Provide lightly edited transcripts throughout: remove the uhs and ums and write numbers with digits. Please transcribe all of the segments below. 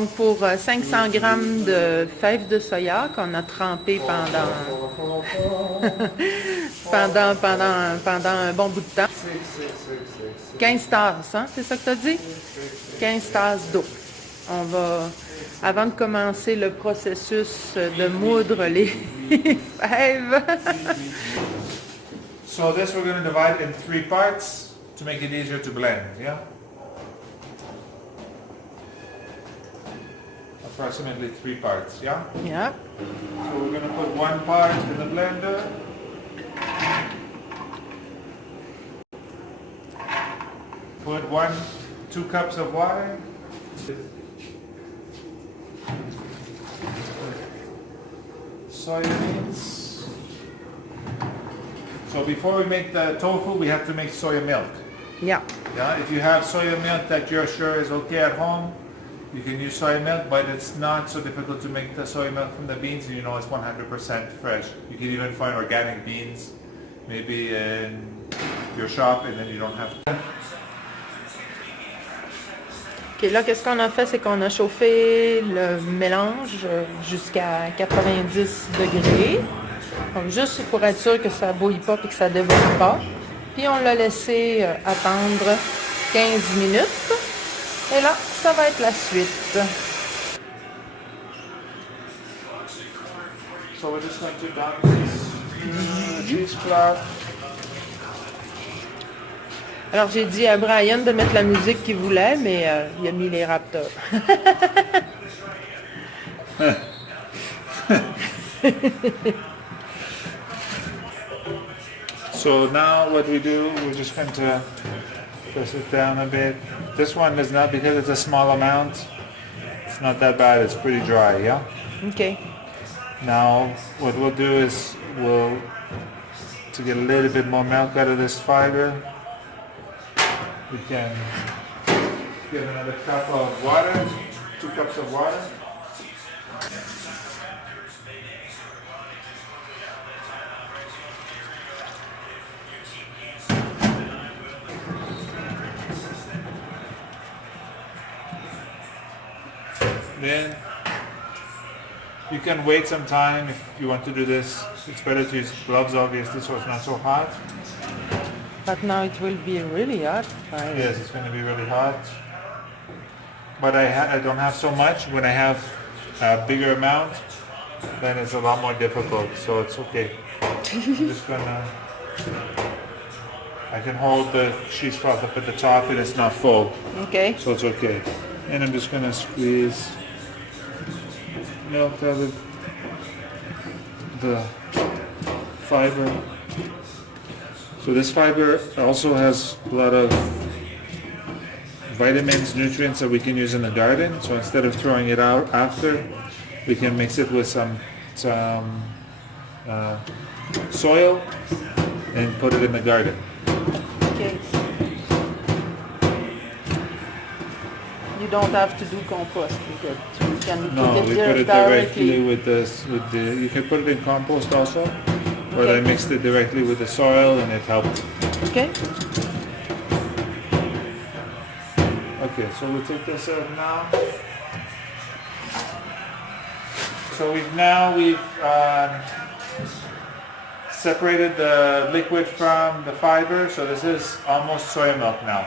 Donc pour 500 grammes de fèves de soya qu'on a trempé pendant un bon bout de temps. 15 tasses, hein? C'est ça que tu as dit? 15 tasses d'eau. On va, avant de commencer le processus de moudre les fèves. So this we're going to divide in 3 parts to make it easier to blend, yeah? Approximately 3 parts, yeah? Yeah. So we're going to put 1 part in the blender. Put 2 cups of water. Soya beans. So before we make the tofu, we have to make soya milk. Yeah. Yeah, if you have soya milk that you're sure is okay at home, you can use soya milk, but it's not so difficult to make the soya milk from the beans, and you know it's 100% fresh. You can even find organic beans, maybe in your shop, and then you don't have to. OK, là, qu'est-ce qu'on a fait? C'est qu'on a chauffé le mélange jusqu'à 90 degrés. Donc, juste pour être sûr que ça ne bouille pas et que ça ne dévore pas. Puis, on l'a laissé attendre 15 minutes. Et là, ça va être la suite. So we're just going to dump this cheesecloth. Alors, j'ai dit à Brian de mettre la musique qu'il voulait, mais il a mis les Raptors. So now what we do, we're just going to press it down a bit. This one is not, because it's a small amount, it's not that bad, it's pretty dry, yeah? OK. Now what we'll do is to get a little bit more milk out of this fiber, we can get another cup of water, 2 cups of water. Then you can wait some time if you want to do this. It's better to use gloves, obviously, so it's not so hot. But now it will be really hot. Right? Yes, it's going to be really hot. But I don't have so much. When I have a bigger amount, then it's a lot more difficult, so it's okay. I'm just gonna, I can hold the cheesecloth up at the top and it's not full. Okay. So it's okay. And I'm just gonna squeeze milk out of the fiber. So this fiber also has a lot of vitamins, nutrients that we can use in the garden. So instead of throwing it out after, we can mix it with some soil and put it in the garden. Okay. You don't have to do compost. You can No, put we it put it directly with this. With the, you can put it in compost also, but Okay. I mixed it directly with the soil and it helped. Okay. Okay, so we'll take this out now. So we've separated the liquid from the fiber. So this is almost soya milk now.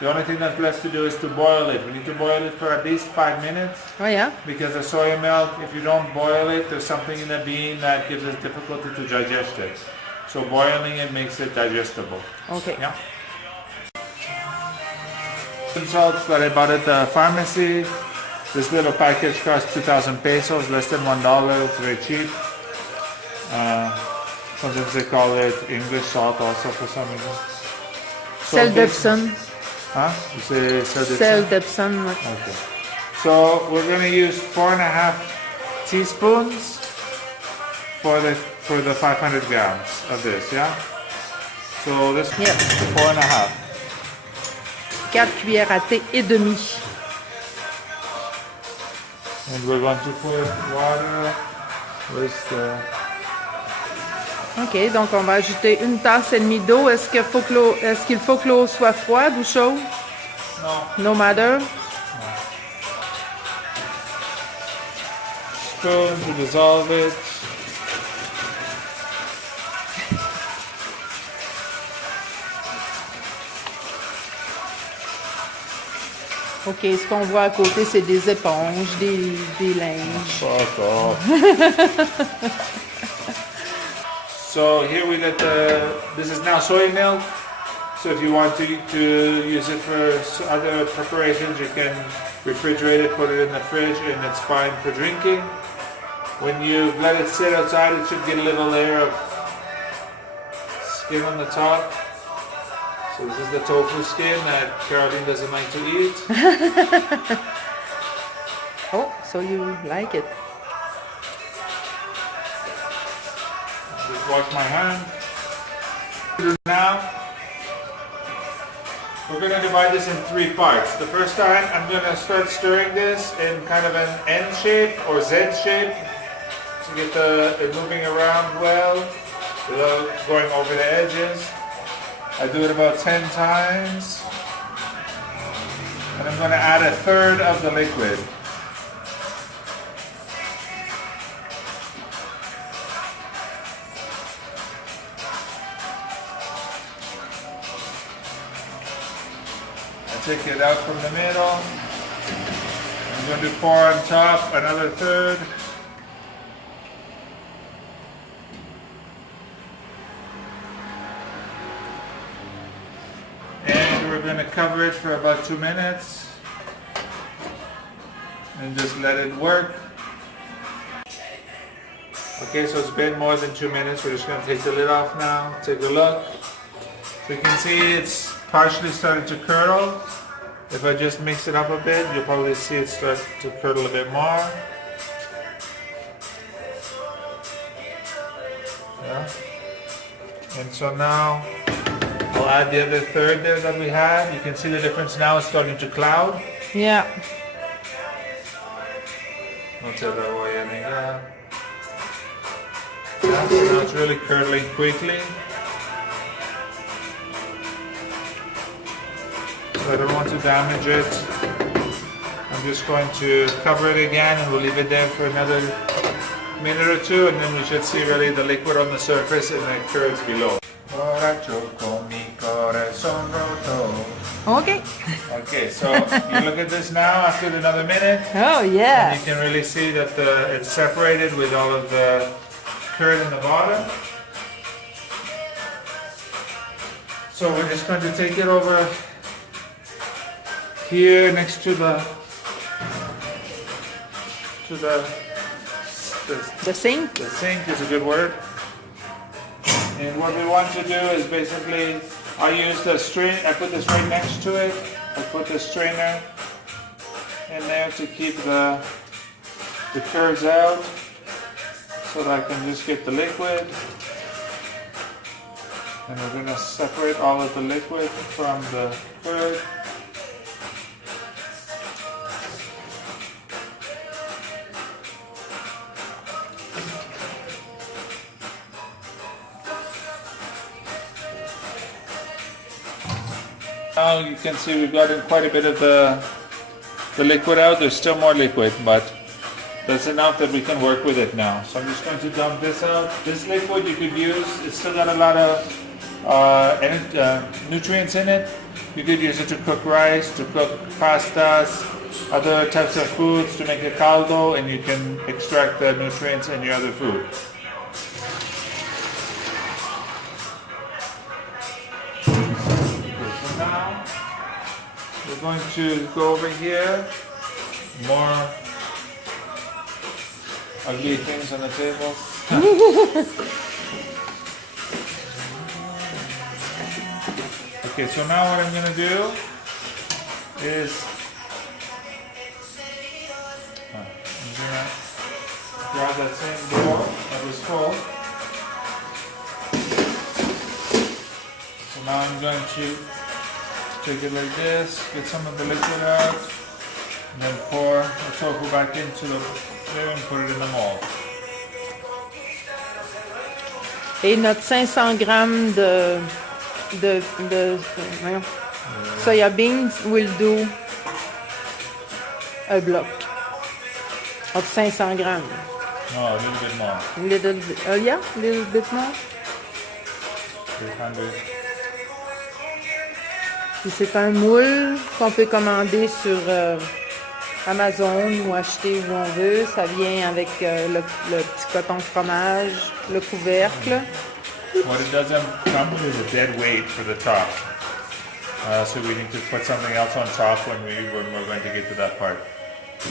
The only thing that's left to do is to boil it. We need to boil it for at least 5 minutes. Oh yeah. Because the soya milk, if you don't boil it, there's something in the bean that gives us difficulty to digest it. So boiling it makes it digestible. Okay. Yeah. Salts that I bought at the pharmacy. This little package costs 2,000 pesos, less than $1. It's very cheap. Sometimes they call it English salt also for some reason. Sel d'Epsom. Huh? You say sel d'Epsom? Sel d'Epsom. Okay. So we're going to use 4.5 teaspoons for the 500 grams of this, yeah? So this Yep. 4.5. 4 cuillères à thé et demi. And we're going to put water. Where's the... OK, donc on va ajouter 1 tasse et demie d'eau. Est-ce qu'il faut que l'eau soit froide ou chaude? No. No matter. spoon to dissolve it. OK, ce qu'on voit à côté, c'est des éponges, des linges. Fuck off. So here we let this is now soy milk. So if you want to use it for other preparations, you can refrigerate it, put it in the fridge, and it's fine for drinking. When you let it sit outside, it should get a little layer of skin on the top. So this is the tofu skin that Caroline doesn't like to eat. Oh, so you like it. Just wash my hand. Now, we're going to divide this in 3 parts. The first time, I'm going to start stirring this in kind of an N shape or Z shape to get it moving around well without going over the edges. I do it about 10 times. And I'm going to add 1/3 of the liquid. Take it out from the middle. I'm going to pour on top another 1/3. And we're going to cover it for about 2 minutes. And just let it work. Okay, so it's been more than 2 minutes. We're just going to take the lid off now. Take a look. So you can see it's partially started to curdle. If I just mix it up a bit, you'll probably see it start to curdle a bit more. Yeah. And so now I'll add the other 1/3 there that we had. You can see the difference now. It's starting to cloud. Yeah. Yeah, so now it's really curdling quickly. I don't want to damage it. I'm just going to cover it again and we'll leave it there for another minute or 2 and then we should see really the liquid on the surface and the curds below. OK. Okay, so you look at this now after another minute. Oh, yeah. And you can really see that it's separated with all of the curd in the bottom. So we're just going to take it over here next to the sink. The sink is a good word. And what we want to do is basically, I use the strain. I put this right next to it. I put the strainer in there to keep the curds out, so that I can just get the liquid. And we're going to separate all of the liquid from the curd. Now you can see we've gotten quite a bit of the liquid out. There's still more liquid, but that's enough that we can work with it now. So I'm just going to dump this out. This liquid you could use, it's still got a lot of nutrients in it. You could use it to cook rice, to cook pastas, other types of foods, to make a caldo, and you can extract the nutrients in your other food. Now, we're going to go over here. More ugly things on the table. Okay, so now what I'm going to do is I'm going to grab that same bowl that was full. So now I'm going to take it like this, get some of the liquid out, and then pour the tofu back into the there and put it in the mold. Et notre 500 grammes de soya beans will do a block of 500 grammes. No, a little bit more. Little bit, yeah, little bit more. 300. Puis c'est un moule qu'on peut commander sur Amazon ou acheter où on veut. Ça vient avec le petit coton de fromage, le couvercle. What it doesn't come with is a dead weight for the top. So we need to put something else on top when we're going to get to that part.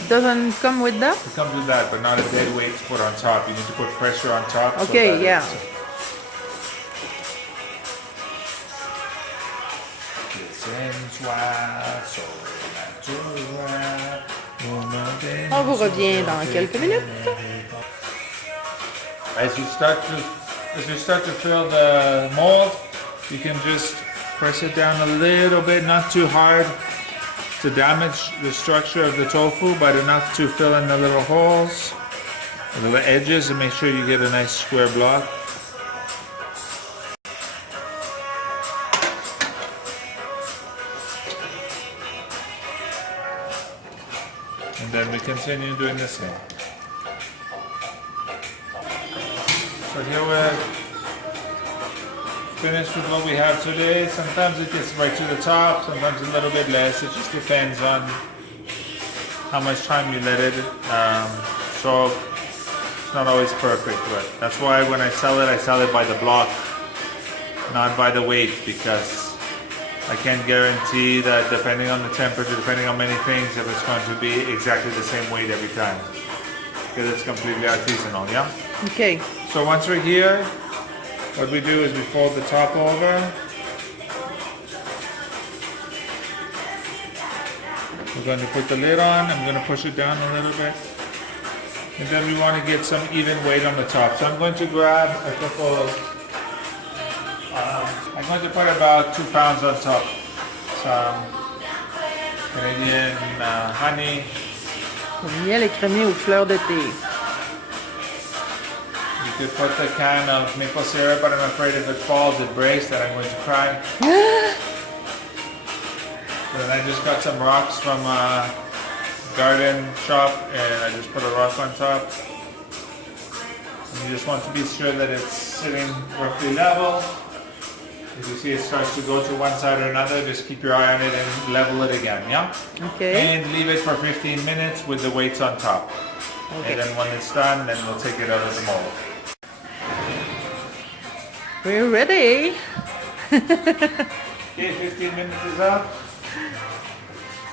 Doesn't come with that? It comes with that, but not a dead weight to put on top. You need to put pressure on top. Okay, so yeah. On vous revient dans quelques minutes. As you start to fill the mold, you can just press it down a little bit, not too hard to damage the structure of the tofu, but enough to fill in the little holes, the little edges, and make sure you get a nice square block. And then we continue doing the same. So here we're finished with what we have today. Sometimes it gets right to the top, sometimes a little bit less. It just depends on how much time you let it soak. It's not always perfect, but that's why when I sell it by the block, not by the weight, because I can't guarantee that depending on the temperature, depending on many things, if it's going to be exactly the same weight every time. Because it's completely artisanal, yeah? Okay. So once we're here, what we do is we fold the top over. We're going to put the lid on. I'm going to push it down a little bit. And then we want to get some even weight on the top. So I'm going to grab a couple, I'm going to put about 2 pounds on top. Some Canadian honey. Le miel écrémé aux fleurs de thé. You could put the can of maple syrup, but I'm afraid if it falls, it breaks, then I'm going to cry. Then I just got some rocks from a garden shop, and I just put a rock on top. And you just want to be sure that it's sitting roughly level. If you see it starts to go to one side or another, just keep your eye on it and level it again, yeah? Okay. And leave it for 15 minutes with the weights on top. Okay. And then when it's done, then we'll take it out of the mold. We're ready. Okay, 15 minutes is up.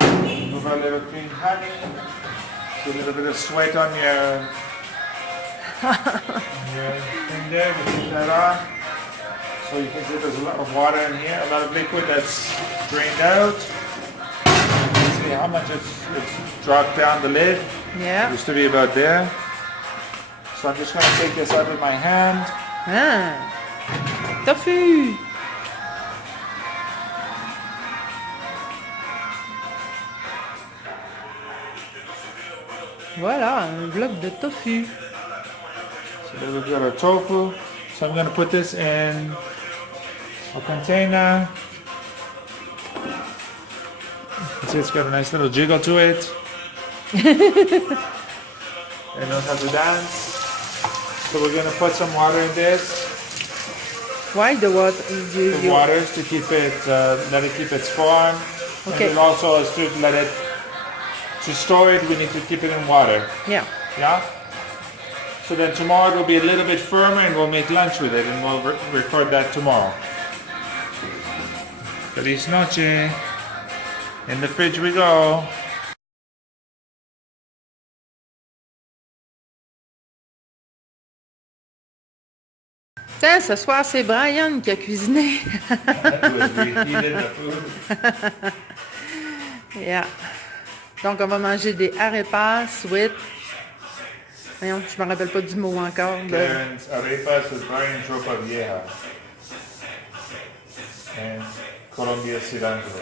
Move a little clean honey. Do a little bit of sweat on your thing there. We put that on. So you can see there's a lot of water in here, a lot of liquid that's drained out. You can see how much it's dropped down the lid. It Yeah. used to be about there. So I'm just going to take this out with my hand. Ah. Tofu. Voilà, un bloc de tofu. So there we've got our tofu. So I'm going to put this in a container. You see it's got a nice little jiggle to it. It knows how to dance. So we're going to put some water in this. Why the water? The water is to keep it, let it keep its form. Okay. And it also is to let it, to store it, we need to keep it in water. Yeah. Yeah? So then tomorrow it'll be a little bit firmer and we'll make lunch with it and we'll record that tomorrow. Feliz noche. In the fridge we go. Tiens, ce soir, c'est Brian qui a cuisiné. Yeah. Donc, on va manger des arepas with... Voyons, je me rappelle pas du mot encore. Karen's arepas with Brian Tropa Vieja. And Colombia cilantro.